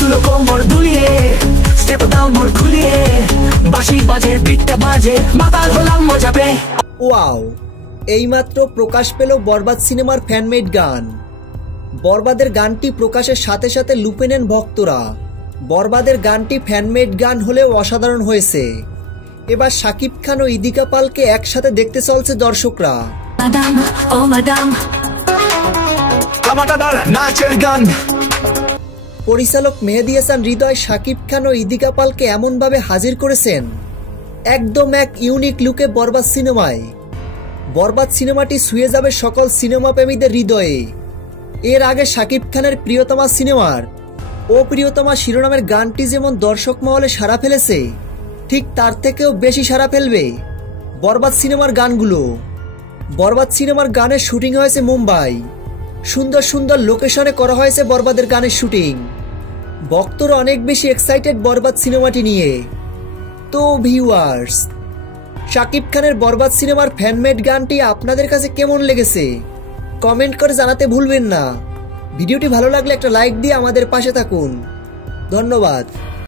তুলো কোমর দুলিয়ে, স্টেপ দাও মোর খুলিয়ে, বাঁশি বাজে পিঠটা বাজে, মাতাল হলাম মজা পেয়ে। ওয়াও, এইমাত্র প্রকাশ পেল বরবাদ সিনেমার ফ্যানমেড গান। বরবাদের গানটি প্রকাশের সাথে সাথে লুপে নেন ভক্তরা। বরবাদের গানটি ফ্যানমেড গান হলেও অসাধারণ হয়েছে। এবার শাকিব খান ও ইদিকা পালকে একসাথে দেখতে চলছে দর্শকরা। মাদাম ও মাদাম, কামাটাদার নাচের গান। পরিচালক মেহেদী হাসান হৃদয় শাকিব খান ও ইদিকা পালকে এমনভাবে হাজির করেছেন, একদম এক ইউনিক লুকে বরবাদ সিনেমায়। বরবাদ সিনেমাটি ছুঁয়ে যাবে সকল সিনেমা প্রেমীদের হৃদয়ে। এর আগে শাকিব খানের প্রিয়তমা সিনেমার ও প্রিয়তমা শিরোনামের গানটি যেমন দর্শক মহলে সাড়া ফেলেছে, ঠিক তার থেকেও বেশি সাড়া ফেলবে বরবাদ সিনেমার গানগুলো। বরবাদ সিনেমার গানের শুটিং হয়েছে মুম্বাই। সুন্দর সুন্দর লোকেশনে করা হয়েছে বরবাদের গানের শুটিং। ভক্তরা অনেক বেশি এক্সাইটেড বরবাদ সিনেমাটি নিয়ে। তো ভিউয়ার্স, শাকিব খানের বরবাদ সিনেমার ফ্যানমেড গানটি আপনাদের কাছে কেমন লেগেছে কমেন্ট করে জানাতে ভুলবেন না। ভিডিওটি ভালো লাগলে একটা লাইক দিয়ে আমাদের পাশে থাকুন। ধন্যবাদ।